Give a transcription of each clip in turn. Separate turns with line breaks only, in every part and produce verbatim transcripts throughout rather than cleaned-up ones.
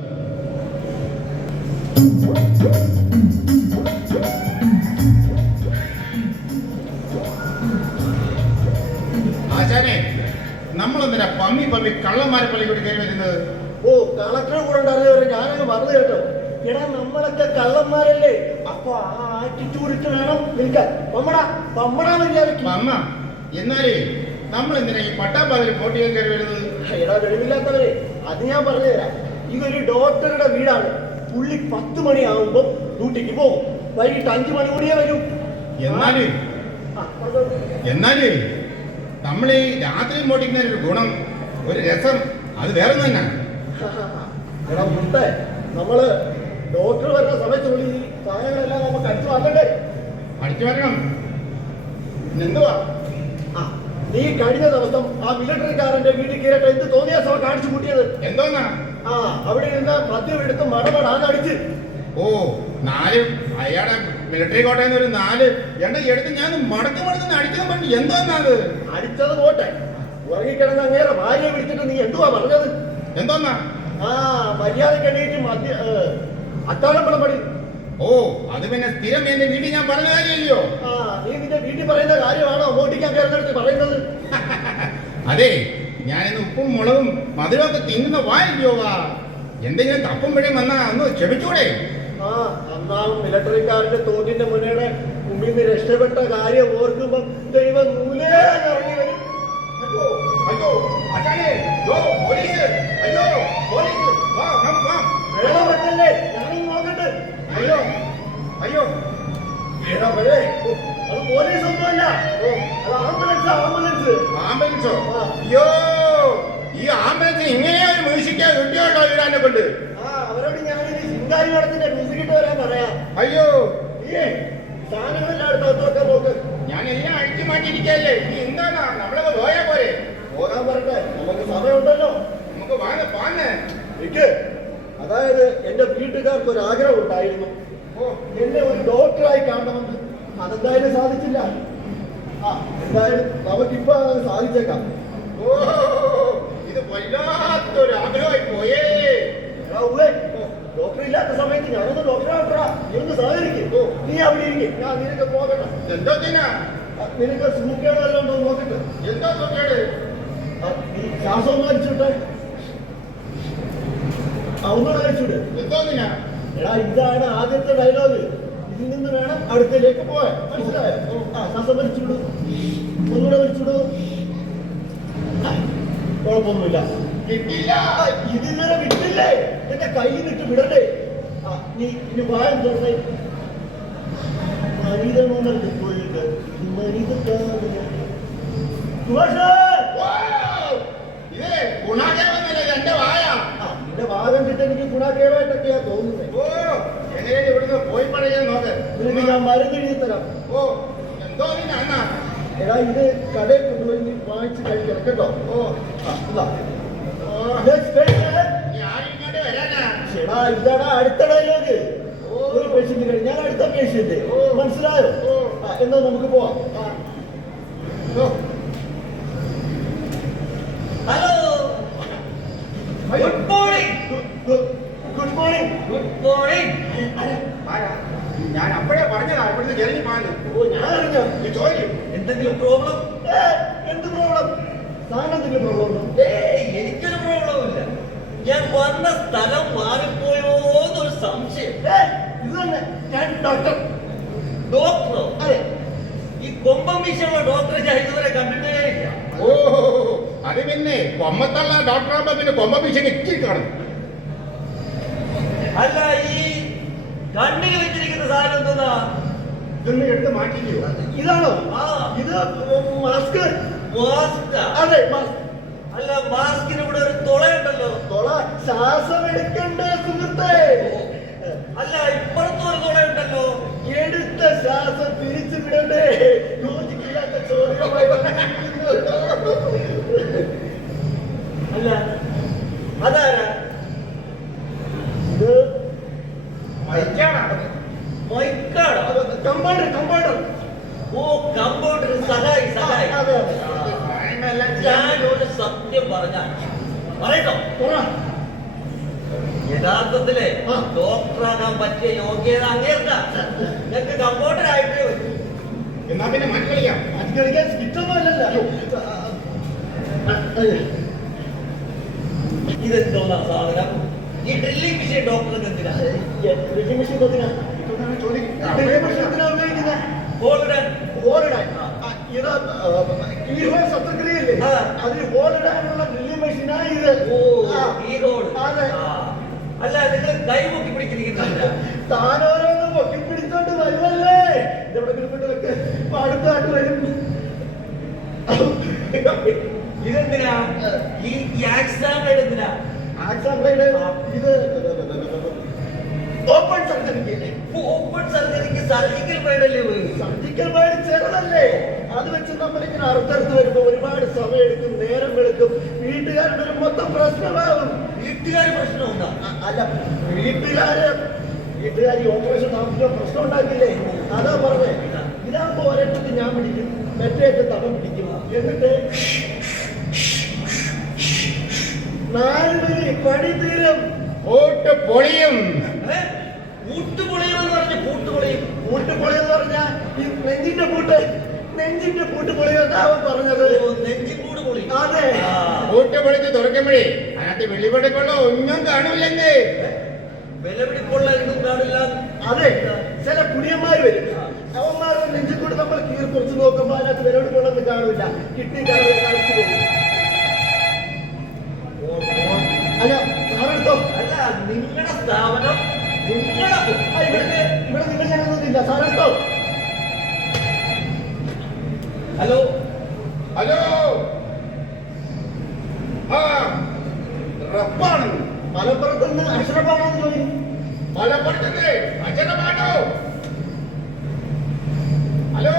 ആശാനെ, നമ്മളെന്തിനാ പമ്മി പമ്മി കള്ളന്മാരെ പള്ളി കൂടി കയറി വരുന്നത്?
ഓ, കളക്ടറെ കൂടെ ഉണ്ടായിരുന്നവരെ ഞാനങ്ങ് മറന്നു കേട്ടോ. എടാ, നമ്മളൊക്കെ കള്ളന്മാരല്ലേ, അപ്പൊ ആ ആറ്റിറ്റ്യൂഡ് ഇട്ട് വേണം നിൽക്കാൻ. പമ്മടാ പമ്മടാ മര്യാദയ്ക്ക്.
അമ്മ, എന്നാലേ നമ്മൾ എന്തിനാ ഈ പട്ടാപ്പാവിൽ പോട്ടി കയറി വരുന്നത്?
എടാ വെളിവില്ലാത്തവരെ, അത് ഞാൻ പറഞ്ഞു തരാം. ഇതൊരു ഡോക്ടറുടെ വീടാണ്. പുള്ളി പത്ത് മണിയാവുമ്പോ ഡ്യൂട്ടിക്ക് പോകും. വൈകിട്ട് അഞ്ചു മണി കൂടിയേ വരും.
എന്നാലേ എന്നാലേ നമ്മൾ ഈ രാത്രി മോട്ടിക്കുന്ന ഒരു ഗുണം, ഒരു രസം, അത് വേറെ തന്നെ.
എടാ മുട്ടേ, നമ്മള് ഡോക്ടർ വരുന്ന സമയത്തുള്ളി ഈ സാധനങ്ങളെല്ലാം നമുക്ക് അടിച്ചു മാറ്റണ്ടേ?
അടിച്ചു മാറ്റണം. എന്തുവാ
നീ കഴിഞ്ഞ ദിവസം ആ മിലിറ്ററിക്കാരന്റെ വീട്ടിൽ കയറിയിട്ട് എന്ത് തോന്നിയ സഭ കാണിച്ചു കൂട്ടിയത്?
എന്തോന്നാ?
ആ അവിടെ നിന്ന് മദ്യം എടുത്ത് മടമടാന്ന് അടിച്ച്.
ഓ, നാല് അയാളെ മിലിറ്ററി കോട്ടയിൽ നിന്ന് ഒരു നാല് എണ്ണ എടുത്ത് ഞാൻ മടക്ക് മടക്കുന്ന അടിക്കാൻ വേണ്ടി എന്തോന്നാ അത്?
അടിച്ചത് പോട്ടെ, ഉറങ്ങിക്കിടന്ന് അങ്ങേറെ ഭാര്യയെ വിളിച്ചിട്ട് നീ എന്തുവാ പറഞ്ഞത്?
എന്തോന്നാ?
ആ മര്യാദക്ക് എണീറ്റ് മദ്യ അത്താഴം പണം പണി.
ഓ, അത് പിന്നെ സ്ഥിരം എന്റെ വീട്ടിൽ ഞാൻ പറഞ്ഞ കാര്യമല്ലയോ?
ആ, നീ നിന്റെ വീട്ടിൽ പറയുന്ന കാര്യമാണോ ഓട്ടിക്കാൻ കയറുന്നിടത്ത് പറയുന്നത്?
അതെ, ഞാനിന്ന് ഉപ്പും മുളകും മധുരമൊക്കെ തിന്നുന്ന വായില്ലോവാ. എന്തെങ്കിലും തപ്പും പിഴയും വന്നാ ഒന്ന് ക്ഷമിച്ചൂടെ?
ആ, അന്നാവും മിലിറ്ററിക്കാരന്റെ തോട്ടിന്റെ മുന്നേടെ മുമ്പിൽ നിന്ന് രക്ഷപ്പെട്ട കാര്യം ഓർക്കുമ്പോ ദൈവം നൂലേ ഇറങ്ങി വരും.
അയ്യോ അയ്യോ അച്ഛനെ, യോ പോലീസ്, അയ്യോ പോലീസ്, വാ നമുക്ക് വാ.
വെള്ളം വെട്ടല്ലേ, ഞാനും നോക്കട്ടെ.
അയ്യോ അയ്യോ
ഏടാ വരെ, അത് പോലീസ് ഒന്നുമല്ല, അത് ആംബുലൻസ്. ആംബുലൻസ്
ആംബുലൻസോ? അയ്യോ, ഈ ആംബുലൻസിന് ഇങ്ങനെ ഒരു മ്യൂസിക്കാ കിട്ടിയോട്ടോ ഇടാനെ കൊണ്ട്.
ആ, അവരോട് ഞാനൊരു ശിങ്കാരി പടത്തിന്റെ മ്യൂസിക് ഇട്ട് വരാൻ പറയാം.
അയ്യോ,
ഏ സാധനങ്ങളെല്ലാം അടുത്തോട്ടൊക്കെ നോക്ക്.
ഞാൻ എല്ലാം അഴിച്ചു മാറ്റിയിരിക്കല്ലേ. നീ എന്താണാ നമ്മളൊക്കെ പോയാ പോരെ?
പോകാൻ പറട്ടെ, നമുക്ക് സമയമുണ്ടല്ലോ.
നമുക്ക് വാങ്ങ പാന്ന്.
എനിക്ക് അതായത് എന്റെ വീട്ടുകാർക്ക് ഒരു ആഗ്രഹം ഉണ്ടായിരുന്നു,
ഓ,
എന്നെ ഒരു ഡോക്ടറായി കാണണമെന്ന്. അതെന്തായാലും സാധിച്ചില്ല. ആ, എന്തായാലും നമുക്കിപ്പോ അത് സാധിച്ചേക്കാം.
ഓ, ഇത് വല്ലാത്തൊരു ആഗ്രഹമായി പോയേ.
ഡോക്ടർ ഇല്ലാത്ത സമയത്ത് ഞാനൊന്ന് ഡോക്ടറാ, നീ ഒന്ന് സഹകരിക്കും. നീ അവിടെ ഇരിക്കും, ഞാൻ നിനക്ക് പോകട്ടെ.
എന്തോ തിന്നാ?
നിനക്ക് സൂക്കേടെല്ലാം ഉണ്ടോ നോക്കിട്ട്.
എന്തോ സൂക്കേട്?
നീ ശ്വാസം ഒന്ന് അടിച്ചോട്ടെ. ഒന്നുകൂടെ അടിച്ചൂടെ?
എന്തോ തിന്നാ?
എടാ, ഇതാണ് ആദ്യത്തെ ഡയലോഗ്. ഇതിൽ നിന്ന് വേണം അടുത്തേക്ക് പോവാൻ, മനസ്സിലായോ? ആ, ശ്വാസം വലിച്ചുവിടൂ, ഒന്നുകൂടെ വലിച്ചുവിടൂ. കുഴപ്പമൊന്നുമില്ല.
കിട്ടില്ല.
ഇതിങ്ങനെ വിട്ടില്ലേ, എന്റെ കയ്യിൽ നിട്ട് വിടണ്ടേ? ആ, നീ ഇനി വായം തുറന്നേ. മനിതമുണർന്ന് കൊള്ളുക മനിത
ഇത് ഗുണാകേവന്നല്ല, എന്റെ വായ.
നിന്റെ വാദം കിട്ടാൻ എനിക്ക് ഗുണാകേവായിട്ടൊക്കെയാ തോന്നുന്നത്.
ഓ, എങ്ങനെയാണ് ഇവിടുന്ന് പോയി പറയാൻ നോക്ക്.
നിനക്ക് ഞാൻ മരുന്ന് എഴുതി തരാം.
ഓ, എന്തോ തിന്നാ അണ്ണാ?
എടാ, ഇത് കടയിൽ കൊണ്ടുപോയി നീ വാങ്ങിച്ച് കഴിക്കണം കേട്ടോ. ഓ, ഇതാ ഇതാണ് അടുത്ത ഡയലോഗ്. ഒരു പേഷ്യന്റ് കഴിഞ്ഞാൽ അടുത്ത പേഷ്യന്റ്, മനസ്സിലായോ? എന്നാ നമുക്ക് പോവാം.
Hello, good morning.
Good morning.
Good morning.
ഞാൻ അപ്പോഴേ പറഞ്ഞതാ ഇവിടുന്ന് ജെറിഞ്ഞ് പാന്ന്.
ഓ, ഞാൻ അറിഞ്ഞോ?
നീ ചോദിക്കും
എന്തെങ്കിലും പ്രോബ്ലം?
എന്ത് പ്രോബ്ലം? സാധനത്തിന്റെ പ്രോബ്ലം?
ഏയ്, എനിക്കൊരു പ്രോബ്ലവും ഇല്ല. ഞാൻ വന്ന സ്ഥലം മാറിപ്പോയോ എന്നൊരു സംശയം.
ഇത് തന്നെ, ഞാൻ ഡോക്ടർ.
ഡോക്ടറോ?
അതെ.
ഈ കൊമ്പം വീശുള്ള ഡോക്ടറെ ഞാൻ ഇതുവരെ കണ്ടിട്ടേ ഇല്ല.
ഓ, അത് പിന്നെ കൊമ്മത്തുള്ള ഡോക്ടറാകുമ്പോ പിന്നെ കൊമ്പ ഭീഷണി ഇച്ചിരി കാണും.
അല്ല, ഈ കണ്ണിൽ വെച്ചിരിക്കുന്ന സാധനം എന്താ?
ഇതൊന്നും എടുത്ത് മാറ്റിക്കോ.
ഇതാണോ?
ആ,
ഇത് മാസ്ക്.
മാസ്ക്?
അതെ, മാസ്ക്.
അല്ല, മാസ്കിന് ഇവിടെ ഒരു തുളയുണ്ടല്ലോ.
തുള ശ്വാസം എടുക്കണ്ടേ സുഹൃത്തേ?
അല്ല, ഇപ്പുറത്തും ഒരു തുളയുണ്ടല്ലോ.
എടുത്ത ശ്വാസം തിരിച്ചു വിടണ്ടേ? യോജിക്കില്ലാത്ത ചോദ്യമായി വന്നിരിക്കുന്നു.
അല്ല, അതാരാ?
ഇത്
മൈക്കാടോ?
കമ്പൗണ്ടർ. കമ്പൗണ്ടർ.
ഓ, കമ്പൗണ്ടർ. സഹായി സഹായി.
അതെ അതെ.
ഞാനൊരു സത്യം പറഞ്ഞാൽ പറയട്ടോ. യഥാർത്ഥത്തില്
ആ.
ഡോക്ടറാകാൻ പറ്റിയ യോഗ്യത അങ്ങേർക്ക നിങ്ങൾക്ക് കമ്പോട്ടറായിട്ട്
എന്നാ പിന്നെ മാറ്റി കളിക്കാം.
അത് കളിക്കാൻ സ്കിറ്റൊന്നും അല്ലല്ലോ.
ഇതെന്തോന്നാ സാധനം? ഈ ഡ്രില്ലിംഗ് മെഷീൻ ഡോക്ടർക്ക് എന്തിനാ?
ഡ്രില്ലിംഗ് മെഷീൻ എന്തിനാ? ഇതൊന്നാണ് ചോദിക്കുന്നത്. ഡ്രില്ലിംഗ് മെഷീൻ എന്തിനാ ഉപയോഗിക്കുന്നത്?
ഹോളിടാൻ.
ഹോളിടാൻ. ആ, ഇത് കീഴ്ഹോൾ ശസ്ത്രക്രിയയില്ലേ?
ആ.
അതിന് ഹോളിടാനുള്ള ഡ്രില്ലിംഗ് മെഷീനാ ഇത്.
ഓ,
ആ.
ഈ ഹോൾ.
അതെ.
ആ. അല്ല നിങ്ങൾ കൈ പൊക്കി പിടിച്ചിരിക്കുന്നില്ല.
താനോരോന്ന് പൊക്കിപ്പിടിച്ചോണ്ട് വരുമല്ലേ? ഇതെവിടെ വെക്ക് അടുത്താട്ട് വരും.
ഇതെന്തിനാ? ഈ ആക്സാമ്പിൾ എന്തിനാ?
ആക്സാമ്പിള് ഇത് ഓപ്പൺ സർജറിക്ക്.
ഓപ്പൺ സർജറിക്ക് സർജിക്കൽ ബ്ലേഡല്ലേ ഉപയോഗിക്കുന്നത്?
സർജിക്കൽ ബ്ലേഡ് ചെറുതല്ലേ? അത് വെച്ച് നമ്മളിങ്ങനെ അറുത്തറുത്ത് വരുമ്പോ ഒരുപാട് സമയം എടുക്കും, നേരം എടുക്കും, വീട്ടുകാരുടെ ഒരു മൊത്തം പ്രശ്നമാകും.
വീട്ടുകാർ പ്രശ്നമുണ്ടോ?
അ- അല്ല വീട്ടുകാര് വീട്ടുകാർ ഈ ഓപ്പറേഷൻ താമസിച്ചോ പ്രശ്നം ഉണ്ടാക്കില്ലേ? അതാ പറഞ്ഞേ. ഇതാകുമ്പോ ഒരേറ്റത്ത് ഞാൻ പിടിക്കും, മറ്റേറ്റത്ത് തടം പിടിക്കും, എന്നിട്ട് നാല് പേര് പണി തീരും.
ഓട്ട് പൊളിയും.
പൂട്ടുപൊളിയെന്ന് പറഞ്ഞ് പൂട്ടുപൊളിയും.
പൂട്ടുപൊളിയെന്ന് പറഞ്ഞാ ഈ നെഞ്ചിന്റെ പൂട്ട്, നെഞ്ചിന്റെ പൂട്ട് പൊളിയെന്നാവൻ പറഞ്ഞത്.
ഓ, നെഞ്ചിക്കൂട് പൊളി.
അതെ.
ആ.
ഓട്ട് പൊളിച്ച് തുറക്കുമ്പോഴേ അതിനകത്ത് വെളിപെടുക്കുള്ള ഒന്നും കാണൂലെങ്കിൽ
വിലപിടിപ്പുള്ള ഇതും കാണില്ല.
അതെ, ചില കുടിയന്മാര് വരും. അവന്മാരുടെ നെഞ്ചിക്കൂട് നമ്മൾ കീറി കുറച്ച് നോക്കുമ്പോ അതിനകത്ത് വിലപിടിപ്പുള്ളൊന്നും കാണൂല. കിഡ്നി കളിച്ചു പോകും. അല്ല സാറെടുത്തോ.
അല്ല, നിങ്ങളുടെ സ്ഥാപനം നിങ്ങളുടെ
ആ, ഇവിടെ ഇവിടെ നിങ്ങൾ ഞാനൊന്നുമില്ല. സാറെടുത്തോ.
Hello
hello. ആ റബ്ബാണ്.
മലപ്പുറത്ത് നിന്ന് അക്ഷരപ്പാടാന്ന് ചോദിക്കും.
മലപ്പുറത്ത് അജനമാണോ? ഹലോ.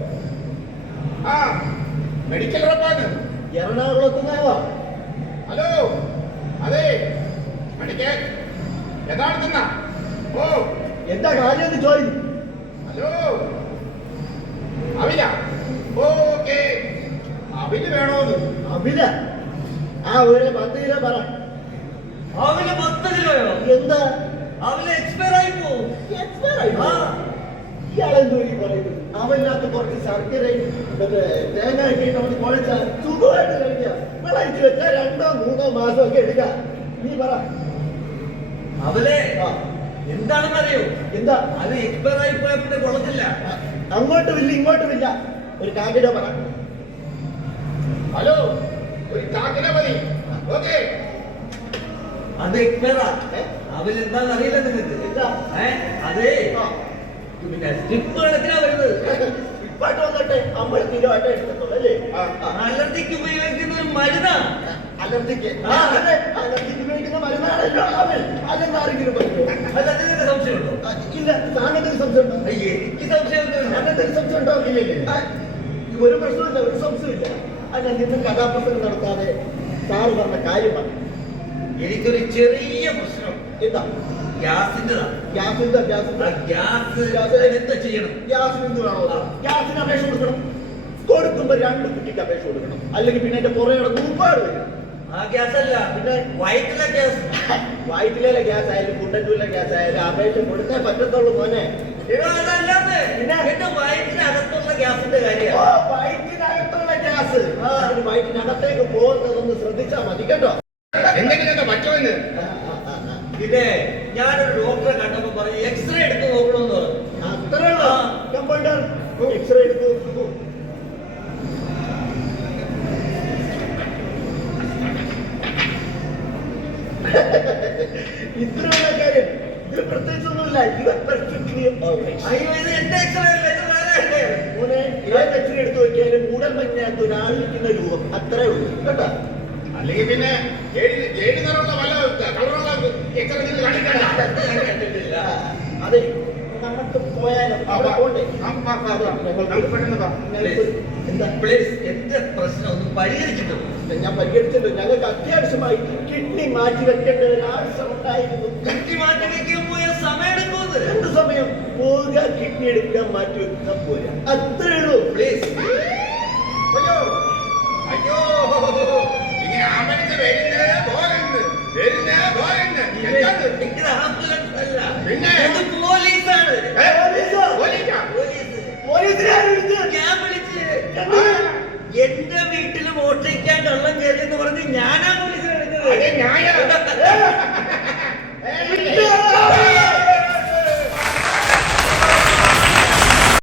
ആ മെഡിക്കൽ റബ്ബാണ്.
എറണാകുളത്ത് നിന്നാവാ.
ഹലോ. അതെ മെഡിക്കൽ യഥാർത്ഥ. ഓ
എന്താ കാര്യം എന്ന് ചോദിക്കും.
ഹലോ. അവില. ഓക്കെ അവില് വേണോന്ന്.
അഭില ആ ഒരു പത്ത് കിലോ പറ.
അവന് പത്ത് കിലോയോ?
എന്താ
അവന് എക്സ്പയർ ആയി പോവും.
expire ആയി?
ആ.
ഇയാളെന്തോ ഈ പറയുന്നത്? അവനകത്ത് കുറച്ച് ശർക്കരയും മറ്റേ തേങ്ങ ഇട്ടിട്ട് നമ്മൾ കുഴച്ചാൽ സുഖമായിട്ട് കഴിക്കാം. വിളയിച്ച് വെച്ചാൽ രണ്ടോ മൂന്നോ മാസം ഒക്കെ എടുക്കാം. നീ പറ.
അവലെ
ആ,
എന്താണെന്നറിയോ?
എന്താ
അത് എക്സ്പയർ ആയി പോയ പിന്നെ കൊള്ളത്തില്ല.
അങ്ങോട്ടുമില്ല ഇങ്ങോട്ടുമില്ല. ഒരു കാക്കിലോ പറ.
ഹലോ ഒരു ചാക്കില മതി. ഓക്കെ
അത് എക്സ്പയറാ.
ഏ?
അവലെന്താന്ന് അറിയില്ല നിങ്ങൾക്ക്?
എന്താ?
ഏ അതെ,
ആ,
പിന്നെ സ്ട്രിപ്പ് കണക്കിനാ വരുന്നത്.
ഇപ്പാട്ട് വന്നിട്ട് അമ്പത് കിലോ ആയിട്ട് എടുക്കത്തുള്ളൂ അല്ലേ?
ആ.
അലർജിക്ക് ഉപയോഗിക്കുന്ന ഒരു മരുന്നാ.
അലർജിക്ക്.
ആ.
അതെ, അലർജിക്ക് ഉപയോഗിക്കുന്ന മരുന്നാണല്ലോ അവൻ. അതെന്ന് ആരെങ്കിലും പറയുമോ?
അല്ല, അതിന് സംശയമുണ്ടോ?
ആ, ഇല്ല. താങ്കൾക്ക് ഒരു സംശയം ഉണ്ടോ?
അയ്യേ, എനിക്ക് സംശയമൊന്നുമില്ല.
അങ്ങനത്തെ ഒരു സംശയം ഉണ്ടോ? ആ, ഒരു പ്രശ്നമില്ല, ഒരു സംശയമില്ല. അല്ല, നിന്ന് കഥാപ്രസംഗം നടത്താതെ സാറ് പറഞ്ഞ കാര്യമാണ്.
എനിക്കൊരു ചെറിയ പ്രശ്നം.
എന്താ?
ഗ്യാസിന്റെതാ.
ഗ്യാസിന്റെ
ആ
ഗ്യാസിന്റെ
ഗ്യാസ്
ഗ്യാസ്
എന്താ ചെയ്യണം?
ഗ്യാസിന് എന്ത് വേണോ?
ആ.
ഗ്യാസിന് അപേക്ഷ കൊടുക്കണം. കൊടുക്കുമ്പോ രണ്ട് കുട്ടിക്ക് അപേക്ഷ കൊടുക്കണം. അല്ലെങ്കിൽ പിന്നെ എന്റെ പുറകെ നൂപ്പാട് വരും.
ആ ഗ്യാസ് അല്ല,
പിന്നെ
വയറ്റിലെ ഗ്യാസ്.
വയറ്റിലെ ഗ്യാസ് ആയാലും കുണ്ടന്നൂരിലെ ഗ്യാസ് ആയാലും അപേക്ഷ കൊടുത്തേ പറ്റത്തുള്ളൂ മോനെ.
എടോ, അതല്ലാതെ
പിന്നെ?
എന്റെ വയറ്റിനകത്തുള്ള ഗ്യാസിന്റെ
ഓ,
കാര്യമാണ്.
വയറ്റിനകത്തുള്ള ഗ്യാസ്. ആ, അതിന് വയറ്റിനകത്തേക്ക് പോകുന്നതൊന്ന് ശ്രദ്ധിച്ചാൽ മതി കേട്ടോ.
എന്തെങ്കിലുമൊക്കെ പറ്റുമെന്ന്.
ആ, ആ, ആ, ആ.
പിന്നെ ഞാനൊരു ഡോക്ടറെ കണ്ടപ്പോ പറഞ്ഞു എക്സ്റേ എടുത്ത് നോക്കണമെന്ന് പറഞ്ഞു.
അത്രേ ഉള്ളൂ.
ആ.
കമ്പൗണ്ടർ എക്സ്റേ എടുത്ത് നോക്കൂ. ഇത്രയുള്ള കാര്യം ഇതിൽ പ്രത്യേകിച്ചൊന്നുമില്ല. ഇവർ പെർഫെക്റ്റ്ലി
അയ്യോ, ഇത് എന്റെ എക്സ്റേ അല്ല, ഇത് വേറെ അല്ലേ?
മോനെ ഏത് എക്സ്റേ എടുത്ത് നോക്കിയാലും മൂടൽ മഞ്ഞാത്ത ഒരാളിരിക്കുന്ന രൂപം അത്രേ ഉള്ളൂ കേട്ടോ.
അല്ലെങ്കിൽ പിന്നെ ഏഴ് ഏഴ് നിറമുള്ള വല്ല കളറുള്ള എക്സ്റേ നിങ്ങൾ കാണിക്കണ്ട.
അത് ഞാൻ കണ്ടിട്ടില്ല.
അതെ, നമുക്ക് പോയാലും
ആ,
അവിടെ
വാ.
പോണ്ടേ?
ആ, വാ, വാ, വാ. നമുക്ക് പെട്ടെന്ന് വാ.
Please.
എന്താ?
പ്ലീസ്, എന്റെ പ്രശ്നം ഒന്ന് പരിഹരിച്ചിട്ടുണ്ട്.
ഞാൻ പരിഹരിച്ചല്ലോ. ഞങ്ങൾക്ക് അത്യാവശ്യമായി കിഡ്നി മാറ്റി വെക്കേണ്ട ഒരു ആവശ്യം ഉണ്ടായിരുന്നു.
കിഡ്നി മാറ്റി വെക്കാൻ പോയ സമയം എടുക്കുന്നത്.
എന്ത് സമയം? പോവുക, കിഡ്നി എടുക്കാൻ മാറ്റി വെക്കാൻ പോരാ. അത്രേ ഉള്ളൂ.
പ്ലീസ്.
അയ്യോ അയ്യോ ഇങ്ങനെ ആംബുലൻസ് വരുന്നത് പോകുന്നത് വരുന്നത് പോകുന്നത്
എന്റെ വീട്ടിൽ മോഷ്ടിക്കാൻ കള്ളം കയറിയെന്ന് പറഞ്ഞ് ഞാനാ പോലീസിനെ
അതെ, ഞാനാ.
വിളിച്ചത്